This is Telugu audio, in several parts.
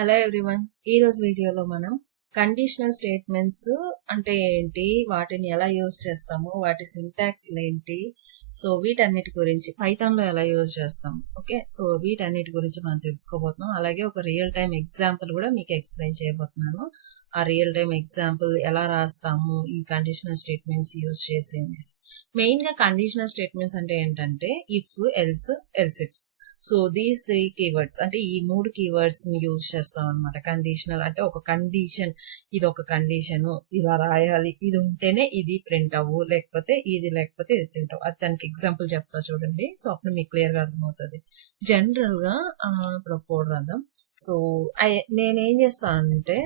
హలో ఎవ్రీవన్, ఈ రోజు వీడియోలో మనం కండిషనల్ స్టేట్మెంట్స్ అంటే ఏంటి, వాటిని ఎలా యూజ్ చేస్తాము, వాటి సింటాక్స్ ఏంటి, సో వీటన్నిటి గురించి పైథాన్ లో ఎలా యూజ్ చేస్తాం. ఓకే, సో వీటన్నిటి గురించి మనం తెలుసుకోబోతున్నాం. అలాగే ఒక రియల్ టైం ఎగ్జాంపుల్ కూడా మీకు ఎక్స్ప్లెయిన్ చేయబోతున్నాను. ఆ రియల్ టైం ఎగ్జాంపుల్ ఎలా రాస్తాము ఈ కండిషనల్ స్టేట్మెంట్స్ యూజ్ చేసేది. మెయిన్ గా కండిషనల్ స్టేట్మెంట్స్ అంటే ఏంటంటే if, else, else if. So these 3 keywords అంటే ఈ 3 కీవర్డ్స్ ని యూజ్ చేస్తాం అనమాట. కండిషనల్ అంటే ఒక కండిషన్, ఇది ఒక కండిషన్, ఇలా రాయాలి, ఇది ఉంటేనే ఇది ప్రింట్ అవ్వు, లేకపోతే ఇది ప్రింట్ అవ్వు. అది దానికి ఎగ్జాంపుల్ చెప్తా చూడండి. సో అప్పుడు మీకు క్లియర్ గా అర్థమవుతుంది. జనరల్ గా ఇప్పుడు కోడ్ రాద్దాం. సో నేనేం చేస్తానంటే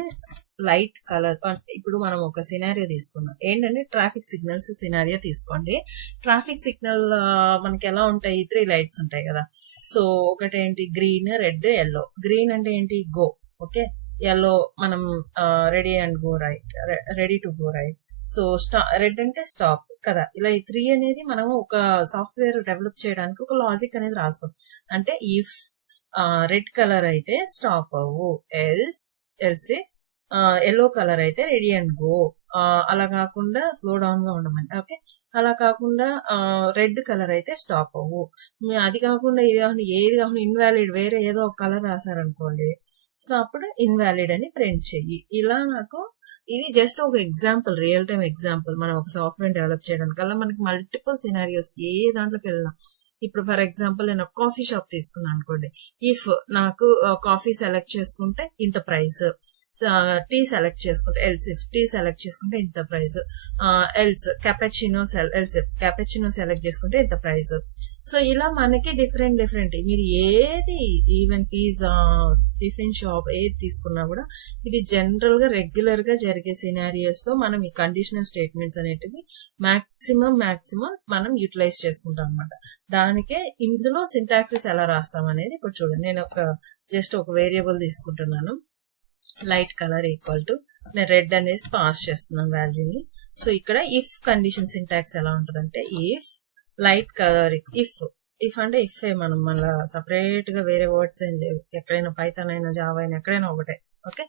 లైట్ కలర్, ఇప్పుడు మనం ఒక సినారియో తీసుకున్నాం. ఏంటంటే ట్రాఫిక్ సిగ్నల్స్ సినారియో తీసుకోండి. ట్రాఫిక్ సిగ్నల్ మనకి ఎలా ఉంటాయి, 3 లైట్స్ ఉంటాయి కదా. సో ఒకటి ఏంటి, గ్రీన్, రెడ్, ఎల్లో. గ్రీన్ అంటే ఏంటి, గో. ఓకే, ఎల్లో మనం ready and go right, ready to go right. So red అంటే స్టాప్ కదా. ఇలా ఈ 3 అనేది మనం ఒక సాఫ్ట్వేర్ డెవలప్ చేయడానికి ఒక లాజిక్ అనేది రాస్తాం. అంటే ఇఫ్ రెడ్ కలర్ అయితే స్టాప్ అవ్వు, ఎల్స్ ఇఫ్ ఎల్లో కలర్ అయితే రెడీ అండ్ గో. అలా కాకుండా స్లో డౌన్ గా ఉండమని. ఓకే, అలా కాకుండా రెడ్ కలర్ అయితే స్టాప్ అవ్వు. అది కాకుండా ఇది కాకుండా ఏది కాకుండా ఇన్వాలిడ్ వేరే ఏదో ఒక కలర్ రాశారనుకోండి, సో అప్పుడు ఇన్వాలిడ్ అని ప్రింట్ చెయ్యి. ఇలా నాకు ఇది జస్ట్ ఒక ఎగ్జాంపుల్, రియల్ టైం ఎగ్జాంపుల్. మనం ఒక సాఫ్ట్వేర్ డెవలప్ చేయడానికి అలా మనకి మల్టిపుల్ సినారియోస్ ఏ దాంట్లోకి వెళ్ళినా. ఇప్పుడు ఫర్ ఎగ్జాంపుల్ నేను కాఫీ షాప్ తీసుకున్నాను అనుకోండి. ఇఫ్ నాకు కాఫీ సెలెక్ట్ చేసుకుంటే ఇంత ప్రైస్, టీ సెలెక్ట్ చేసుకుంటే ఎల్స్ ఇఫ్ టీ సెలెక్ట్ చేసుకుంటే ఇంత price, else cappuccino cappuccino select చేసుకుంటే ఇంత ప్రైస్. సో ఇలా మనకి డిఫరెంట్ మీరు ఏది, ఈవెన్ పిజ్జా, టిఫిన్ షాప్ ఏది తీసుకున్నా కూడా ఇది జనరల్ గా రెగ్యులర్ గా జరిగే సినారియోస్ లో మనం ఈ కండిషనల్ స్టేట్మెంట్స్ అనేటివి మాక్సిమం మనం యూటిలైజ్ చేసుకుంటాం అనమాట. దానికే ఇందులో సింటాక్సిస్ ఎలా రాస్తాం అనేది ఇప్పుడు చూడండి. నేను జస్ట్ ఒక వేరియబుల్ తీసుకుంటున్నాను. లైట్ కలర్ ఈక్వల్ టు నేను రెడ్ అనేసి పాస్ చేస్తున్నాను వాల్యూని. సో ఇక్కడ ఇఫ్ కండిషన్ సింటాక్స్ ఎలా ఉంటుందంటే ఇఫ్ లైట్ కలర్, ఇఫ్ అంటే ఇఫ్ మనం మళ్ళీ సపరేట్ గా వేరే వర్డ్స్ ఏం లేవు. ఎక్కడైనా పైథాన్ అయినా జావా అయినా ఎక్కడైనా ఒకటే. ఓకే,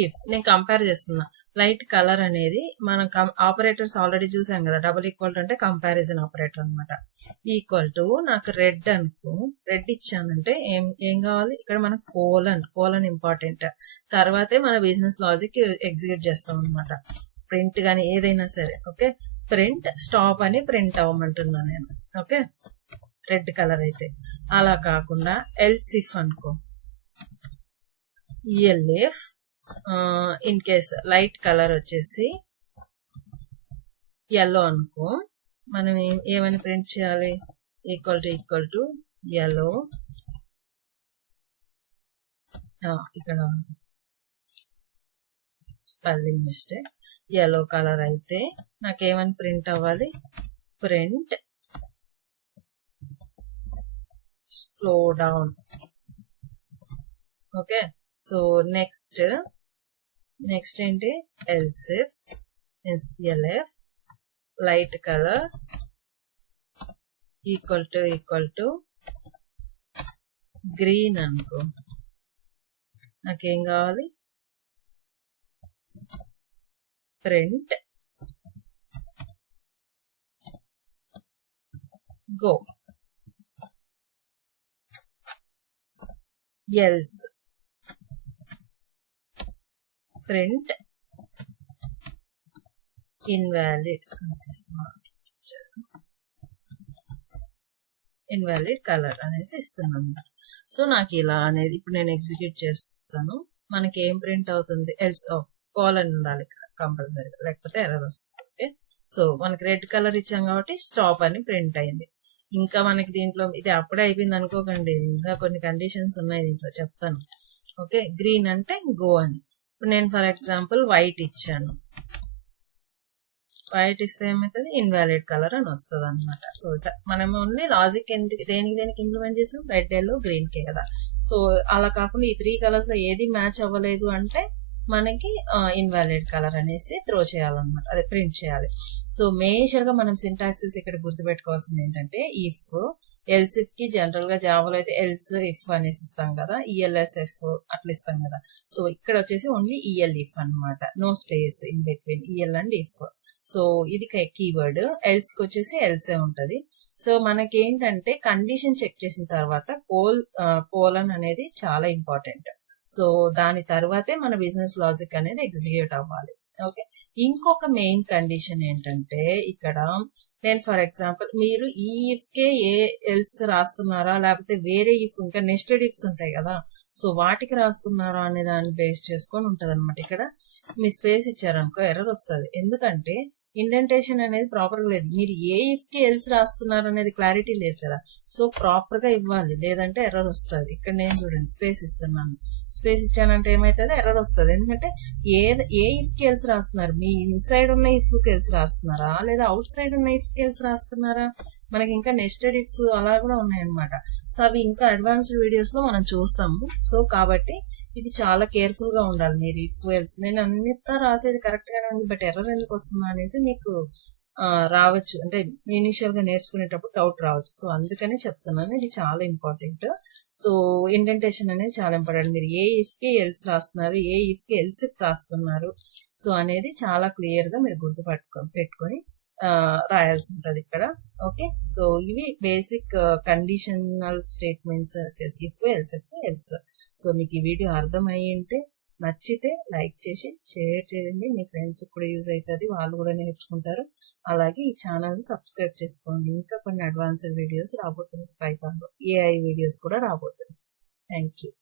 ఇఫ్ నేను కంపేర్ చేస్తున్నా. లైట్ కలర్ అనేది మనం ఆపరేటర్స్ ఆల్రెడీ చూసాం కదా. డబుల్ ఈక్వల్ టు అంటే కంపారిజన్ ఆపరేటర్ అనమాట. ఈక్వల్ టు నాకు రెడ్ అనుకో, రెడ్ ఇచ్చానంటే ఏం కావాలి, ఇక్కడ మనకు కోలన్ ఇంపార్టెంట్. తర్వాతే మన బిజినెస్ లాజిక్ ఎగ్జిక్యూట్ చేస్తాం అనమాట. ప్రింట్ గానీ ఏదైనా సరే. ఓకే, ప్రింట్ స్టాప్ అని ప్రింట్ అవ్వమంటున్నా నేను. ఓకే, రెడ్ కలర్ అయితే. అలా కాకుండా ఎల్స్ ఇఫ్ అనుకో, elif in case light colour వచ్చేసి ఎల్లో అనుకో, మనం ఏమని ప్రింట్ చేయాలి, ఈక్వల్ టు ఎల్లో. ఇక్కడ స్పెల్లింగ్ మిస్టేక్. ఎల్లో కలర్ అయితే నాకేమని ప్రింట్ అవ్వాలి, print slow down. Okay, so next ఏంటి, else if elif light colour equal to green అనుకో, నాకేం కావాలి, print go. Else print invalid colour అనేసి ఇస్తున్నాను. సో నాకు ఇలా అనేది ఇప్పుడు నేను ఎగ్జిక్యూట్ చేస్తాను. మనకి ఏం ప్రింట్ అవుతుంది, ఎల్స్ కోలన్ ఉండాలి ఇక్కడ కంపల్సరీగా, లేకపోతే ఎర్రర్ వస్తుంది. ఓకే, సో మనకి రెడ్ కలర్ ఇచ్చాం కాబట్టి స్టాప్ అని ప్రింట్ అయింది. ఇంకా మనకి దీంట్లో ఇది అప్పుడే అయిపోయింది అనుకోకండి, ఇంకా కొన్ని కండిషన్స్ ఉన్నాయి దీంట్లో, చెప్తాను. ఓకే, గ్రీన్ అంటే గో అని. ఇప్పుడు నేను ఫర్ ఎగ్జాంపుల్ వైట్ ఇచ్చాను. వైట్ ఇస్తే ఏమవుతుంది, ఇన్వాలిడ్ కలర్ అని వస్తుంది అనమాట. సో మనం ఓన్లీ లాజిక్ దేనికి ఇంప్లిమెంట్ చేసాం, రెడ్, ఎల్లో, గ్రీన్ కే కదా. సో అలా కాకుండా ఈ 3 కలర్స్ లో ఏది మ్యాచ్ అవ్వలేదు అంటే మనకి ఇన్వాలిడ్ కలర్ అనేసి త్రో చేయాలన్నమాట, అదే ప్రింట్ చేయాలి. సో మేజర్ గా మనం సింటాక్సిస్ ఇక్కడ గుర్తుపెట్టుకోవాల్సింది ఏంటంటే ఇఫ్ ఎల్స్ ఇఫ్ కి జనరల్ గా జావాలో అయితే ఎల్స్ ఇఫ్ అనేసి ఇస్తాం కదా, ఈఎల్ఎస్ఎఫ్ అట్లా ఇస్తాం కదా. సో ఇక్కడ వచ్చేసి ఓన్లీ ఈఎల్ ఇఫ్ అన్నమాట, no space in between EL and if. So ఇది కీవర్డ్. ఎల్స్ కి వచ్చేసి ఎల్సే ఉంటది. సో మనకి ఏంటంటే కండిషన్ చెక్ చేసిన తర్వాత కోలన్ అనేది చాలా ఇంపార్టెంట్. సో దాని తర్వాతే మన బిజినెస్ లాజిక్ అనేది ఎగ్జిక్యూట్ అవ్వాలి. ఓకే, ఇంకొక మెయిన్ కండిషన్ ఏంటంటే ఇక్కడ నేను ఫర్ ఎగ్జాంపుల్ మీరు ఈ ఇఫ్ కే ఏ ఎల్స్ రాస్తున్నారా, లేకపోతే వేరే ఇఫ్ ఇంకా నెస్టెడ్ ఇఫ్స్ ఉంటాయి కదా, సో వాటికి రాస్తున్నారా అనే దాన్ని బేస్ చేసుకొని ఉంటది అనమాట. ఇక్కడ మీ స్పేస్ ఇచ్చారనుకో ఎర్రర్ వస్తుంది, ఎందుకంటే ఇండెంటేషన్ అనేది ప్రాపర్ గా లేదు. మీరు ఏ ఇఫ్ కి ఎల్స్ రాస్తున్నారు అనేది క్లారిటీ లేదు కదా, సో ప్రాపర్ గా ఇవ్వాలి, లేదంటే ఎర్రర్ వస్తుంది. ఇక్కడ నేను చూడండి స్పేస్ ఇస్తున్నాను, స్పేస్ ఇచ్చానంటే ఏమైతుంది, ఎర్రర్ వస్తుంది. ఎందుకంటే ఏ ఇఫ్ కి ఎల్స్ రాస్తున్నారు, మీ ఇన్సైడ్ ఉన్న ఇఫ్ కి ఎల్స్ రాస్తున్నారా, లేదా అవుట్ సైడ్ ఉన్న ఇఫ్ కి ఎల్స్ రాస్తున్నారా. మనకి ఇంకా నెస్టెడ్ ఇఫ్స్ అలా కూడా ఉన్నాయన్నమాట. సో అవి ఇంకా అడ్వాన్స్డ్ వీడియోస్ లో మనం చూస్తాము. సో కాబట్టి ఇది చాలా కేర్ఫుల్ గా ఉండాలి మీరు ఇఫ్ ఎల్స్. నేను అన్నిటితో రాసేది కరెక్ట్ గానే ఉంది, బట్ ఎర్రర్ ఎందుకు వస్తుందా అనేసి మీకు రావచ్చు, అంటే ఇనిషియల్ గా నేర్చుకునేటప్పుడు డౌట్ రావచ్చు. సో అందుకనే చెప్తున్నాను, ఇది చాలా ఇంపార్టెంట్. సో ఇండెంటేషన్ అనేది చాలా ఇంపార్టెంట్. మీరు ఏ ఇఫ్ కి ఎల్స్ రాస్తున్నారు, ఏ ఇఫ్ కి ఎల్స్ ఇఫ్ రాస్తున్నారు, సో అనేది చాలా క్లియర్ గా మీరు పెట్టుకొని రాయాల్సి ఉంటది ఇక్కడ. ఓకే, సో ఇవి బేసిక్ కండిషనల్ స్టేట్మెంట్స్ వచ్చేసి if else if else. So మీకు ఈ వీడియో అర్థమయ్యి ఉంటే నచ్చితే లైక్ చేసి షేర్ చేయండి, మీ ఫ్రెండ్స్ కూడా యూజ్ అవుతుంది, వాళ్ళు కూడా నేర్చుకుంటారు. అలాగే ఈ ఛానల్ సబ్స్క్రైబ్ చేసుకోండి, ఇంకా కొన్ని అడ్వాన్స్డ్ వీడియోస్ రాబోతున్నాయి, పైథాన్ లో ఏఐ వీడియోస్ కూడా రాబోతున్నాయి. Thank you.